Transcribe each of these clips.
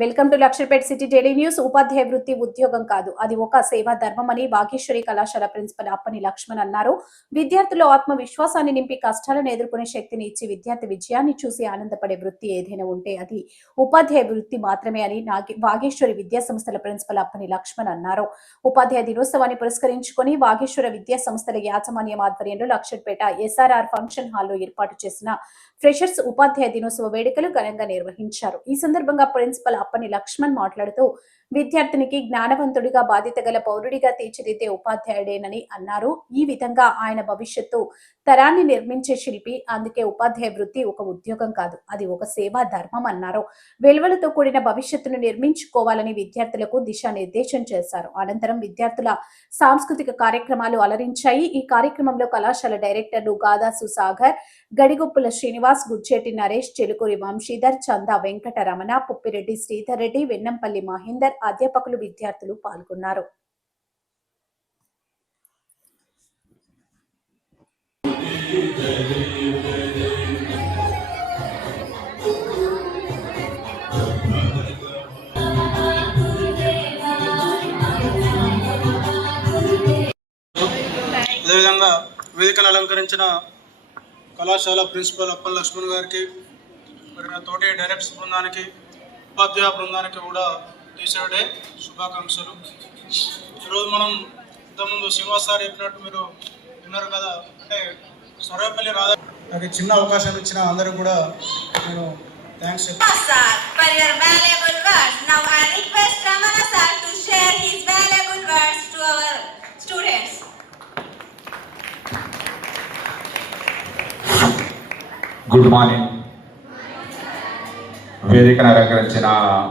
Welcome to Lakshapet city daily news. ఉపాధ్యాయ వృత్తి ఉద్యోగం కాదు. అది ఒక సేవా ధర్మం అని భాగ్యశ్వరి కళాశాల ప్రిన్సిపల్ అప్పని లక్ష్మణ్ అన్నారు. విద్యార్థుల్లో ఆత్మవిశ్వాసాన్ని నింపి కష్టాలను ఎదుర్కొనే శక్తిని ఇచ్చి విద్యార్థి విజయాన్ని చూసి ఆనందపడే వృత్తి ఏదైనా ఉంటే అది ఉపాధ్యాయ వృత్తి మాత్రమే అని నాగి- వాగేశ్వరి విద్యా సంస్థల ప్రిన్సిపల్ అప్పని లక్ష్మణ్ అన్నారు. ఉపాధ్యాయ దినోత్సవాన్ని పురస్కరించుకొని వాగేశ్వర విద్యా సంస్థల యాజమాన్యం ఆధ్వర్యంలో లక్షపేట ఎస్ఆర్ఆర్ ఫంక్షన్ హాల్లో ఏర్పాటు చేసిన ఫ్రెషర్స్ ఉపాధ్యాయ దినోత్సవ వేడుకలు ఘనంగా నిర్వహించారు. ఈ సందర్భంగా ప్రిన్సిపల్ అప్పని లక్ష్మణ్ మాట్లాడుతూ విద్యార్థినికి జ్ఞానవంతుడిగా బాధ్యత గల పౌరుడిగా తీర్చిదిద్దే ఉపాధ్యాయుడేనని అన్నారు. ఈ విధంగా ఆయన భవిష్యత్తు తరాన్ని నిర్మించే శిల్పి అందుకే ఉపాధ్యాయ వృత్తి ఒక ఉద్యోగం కాదు అది ఒక సేవా ధర్మం అన్నారు. వెలువలతో కూడిన భవిష్యత్తును నిర్మించుకోవాలని విద్యార్థులకు దిశానిర్దేశం చేశారు. అనంతరం విద్యార్థుల సాంస్కృతిక కార్యక్రమాలు అలరించాయి. ఈ కార్యక్రమంలో కళాశాల డైరెక్టర్లు గాదాసు సాగర్ గడిగొప్పుల శ్రీనివాస్ గుచ్చేటి నరేష్ చెలుకూరి వంశీధర్ చందా వెంకట రమణ పుప్పిరెడ్డి శ్రీధర్ రెడ్డి వెన్నంపల్లి మహేందర్ అధ్యాపకులు విద్యార్థులు పాల్గొన్నారు. అదేవిధంగా వేదికను అలంకరించిన కళాశాల ప్రిన్సిపల్ అప్పల్ లక్ష్మణ్ గారికి మరి తోటి డైరెక్టర్స్ బృందానికి ఉపాధ్యాయ బృందానికి కూడా టీచర్ డే శుభాకాంక్షలు. ఈరోజు మనం ఇంతకుముందు శ్రీనివాస్ సార్ చెప్పినట్టు మీరు విన్నారు కదా. అంటే సర్వేపల్లి రాధా నాకు చిన్న అవకాశం ఇచ్చిన అందరూ కూడా నేను థ్యాంక్స్. గుడ్ మార్నింగ్ వేదికను అలంకరించిన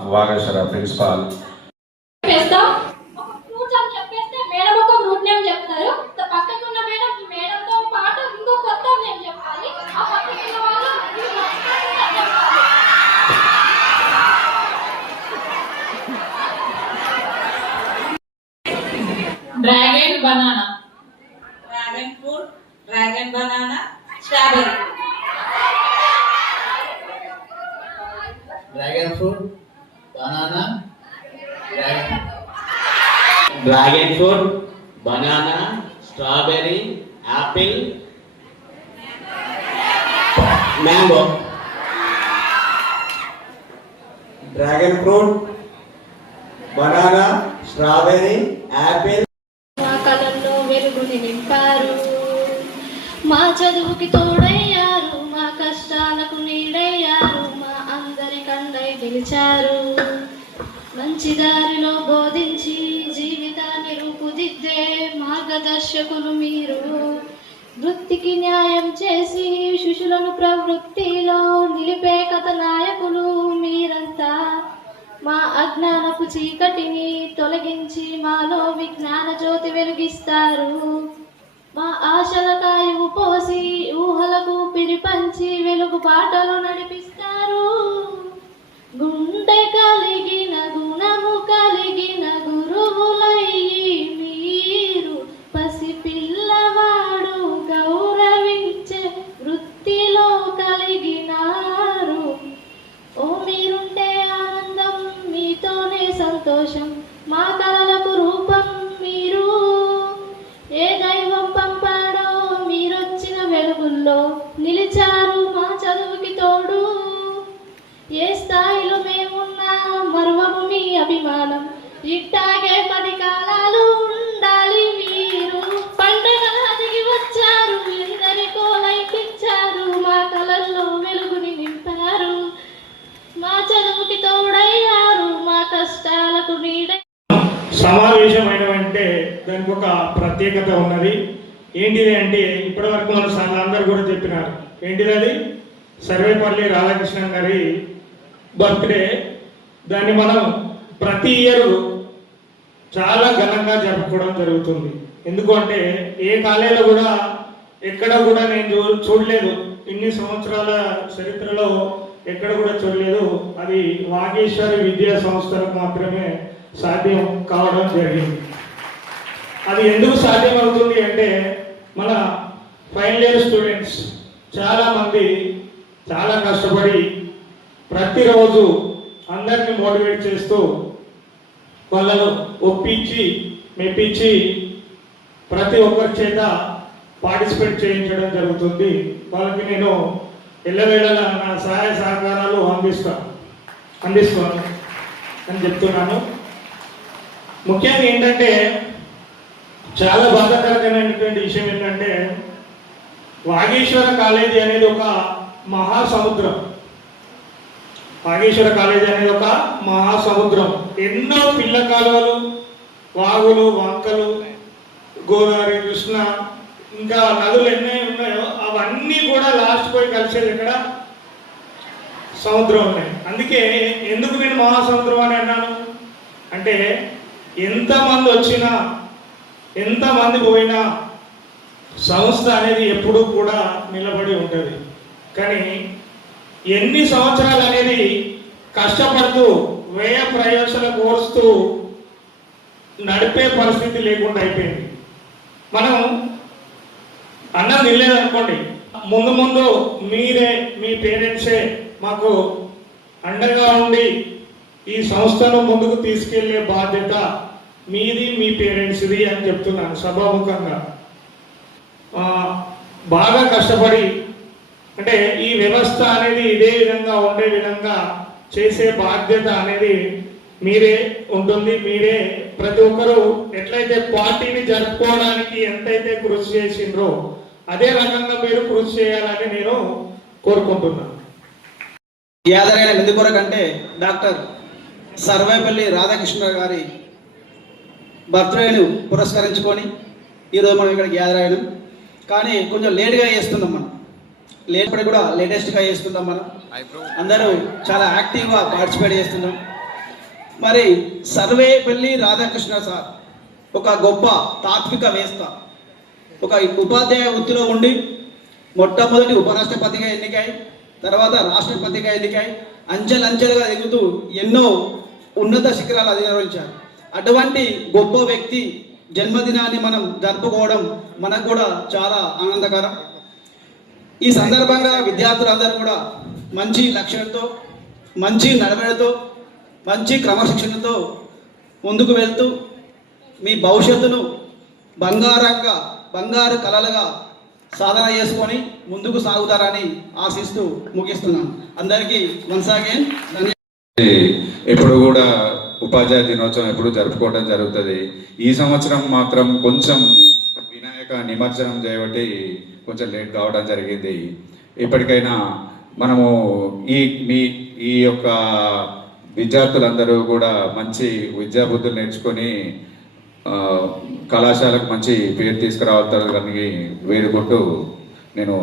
వాగేశ్వర ప్రిన్సిపాల్. చెప్పేస్తాం ఒక ఫ్రూట్స్ అని చెప్పేస్తే మేడం ఒక ఫ్రూట్ నేమ్ చెప్తారు. త- dragon fruit banana dragon dragon fruit banana strawberry apple mango. Dragon fruit banana strawberry apple. మా కళల్లో వెలుగుని నింపారు. మా చదువుకి తోడయ్యారు పిలిచారు మంచి దారిలో బోధించి జీవితాన్ని రూపుదిద్దే మార్గదర్శకులు మీరు. వృత్తికి న్యాయం చేసి శిశులను ప్రవృత్తిలో నిలిపే కథ నాయకులు మీరంతా. మా అజ్ఞానపు చీకటిని తొలగించి మాలో విజ్ఞాన జ్యోతి వెలిగిస్తారు. మా ఆశల కాయువు పోసి ఊహలకు పిరిపంచి వెలుగు పాటలు నడిపిస్తారు. గుండె కలిగిన దానికి ఒక ప్రత్యేకత ఉన్నది. ఏంటిది అంటే ఇప్పటివరకు మన సార్ అందరు కూడా చెప్పినారు. ఏంటిది అది? సర్వేపల్లి రాధాకృష్ణన్ గారి బర్త్డే. దాన్ని మనం ప్రతి ఇయర్ చాలా ఘనంగా జరుపుకోవడం జరుగుతుంది. ఎందుకంటే ఏ కాలేజీలో కూడా ఎక్కడ కూడా నేను చూడలేదు. ఇన్ని సంవత్సరాల చరిత్రలో ఎక్కడ కూడా చూడలేదు. అది వాగేశ్వరి విద్యా సంస్థలకు మాత్రమే సాధ్యం కావడం జరిగింది. అది ఎందుకు సాధ్యం అవుతుంది అంటే మన ఫైనల్ ఇయర్ స్టూడెంట్స్ చాలా మంది చాలా కష్టపడి ప్రతిరోజు అందరిని మోటివేట్ చేస్తూ వాళ్ళను ఒప్పించి మెప్పించి ప్రతి ఒక్కరి చేత పార్టిసిపేట్ చేయించడం జరుగుతుంది. వాళ్ళకి నేను ఎల్లవేళలా నా సహాయ సహకారాలు అందిస్తాను అందిస్తాను అని చెప్తున్నాను. ముఖ్యంగా ఏంటంటే చాలా బాధాకరమైనటువంటి విషయం ఏంటంటే వాగేశ్వర కాలేజీ అనేది ఒక మహాసముద్రం. వాగేశ్వర కాలేజీ అనేది ఒక మహాసముద్రం. ఎన్నో పిల్ల కాలువలు వాగులు వంకలు గోదావరి కృష్ణ ఇంకా నదులు ఎన్ని ఉన్నాయో అవన్నీ కూడా లాస్ట్ పోయి కలిసేది ఇక్కడ సముద్రం ఉన్నాయి. అందుకే ఎందుకు నేను మహాసముద్రం అని అన్నాను? అంటే ఎంతమంది వచ్చినా ఎంతమంది పోయినా సంస్థ అనేది ఎప్పుడూ కూడా నిలబడి ఉంటుంది. కానీ ఎన్ని సంవత్సరాలు అనేది కష్టపడుతూ వ్యయ ప్రయోజనాలు కోరుస్తూ నడిపే పరిస్థితి లేకుండా అయిపోయింది. మనం అన్నం తినలేదనుకోండి ముందు ముందు మీరే మీ పేరెంట్సే మాకు అండగా ఉండి ఈ సంస్థను ముందుకు తీసుకెళ్ళే బాధ్యత మీది మీ పేరెంట్స్ది అని చెప్తున్నాను సభాముఖంగా. బాగా కష్టపడి అంటే ఈ వ్యవస్థ అనేది ఇదే విధంగా ఉండే విధంగా చేసే బాధ్యత అనేది మీరే ఉంటుంది మీరే ప్రతి ఒక్కరూ ఎట్లయితే పార్టీని జరుపుకోవడానికి ఎంతైతే కృషి చేసిండ్రో అదే రకంగా మీరు కృషి చేయాలని నేను కోరుకుంటున్నాను యాదరైన అయిన ఎందుకొరకంటే డాక్టర్ సర్వేపల్లి రాధాకృష్ణ గారి బర్త్డేను పురస్కరించుకొని ఈరోజు మనం ఇక్కడ గ్యాదర్ అయ్యడం కానీ కొంచెం లేట్గా చేస్తున్నాం మనం. లేట్ కూడా లేటెస్ట్గా చేస్తున్నాం మనం. అందరూ చాలా యాక్టివ్గా పార్టిసిపేట్ చేస్తున్నాం. మరి సర్వేపల్లి రాధాకృష్ణ సార్ ఒక గొప్ప తాత్విక వేస్త. ఒక ఉపాధ్యాయ వృత్తిలో ఉండి మొట్టమొదటి ఉపరాష్ట్రపతిగా ఎన్నికై తర్వాత రాష్ట్రపతిగా ఎన్నికై అంచెలంచెలుగా ఎగుతూ ఎన్నో ఉన్నత శిఖరాలు అధిరోహించారు. అటువంటి గొప్ప వ్యక్తి జన్మదినాన్ని మనం జరుపుకోవడం మనకు కూడా చాలా ఆనందకరం. ఈ సందర్భంగా విద్యార్థులందరూ కూడా మంచి లక్ష్యంతో మంచి నడవడితో మంచి క్రమశిక్షణతో ముందుకు వెళ్తూ మీ భవిష్యత్తును బంగారంగా బంగారు కళలుగా సాధన చేసుకొని ముందుకు సాగుతారని ఆశిస్తూ ముగిస్తున్నాను. అందరికీ వన్స్ అగైన్ ఎప్పుడు కూడా ఉపాధ్యాయ దినోత్సవం ఎప్పుడు జరుపుకోవడం జరుగుతుంది. ఈ సంవత్సరం మాత్రం కొంచెం వినాయక నిమజ్జనం చేయబట్టి కొంచెం లేట్ కావడం జరిగింది. ఇప్పటికైనా మనము ఈ మీ ఈ యొక్క విద్యార్థులందరూ కూడా మంచి విద్యాబుద్ధులు నేర్చుకొని కళాశాలకు మంచి పేరు తీసుకురావాలని వేడుకుంటూ నేను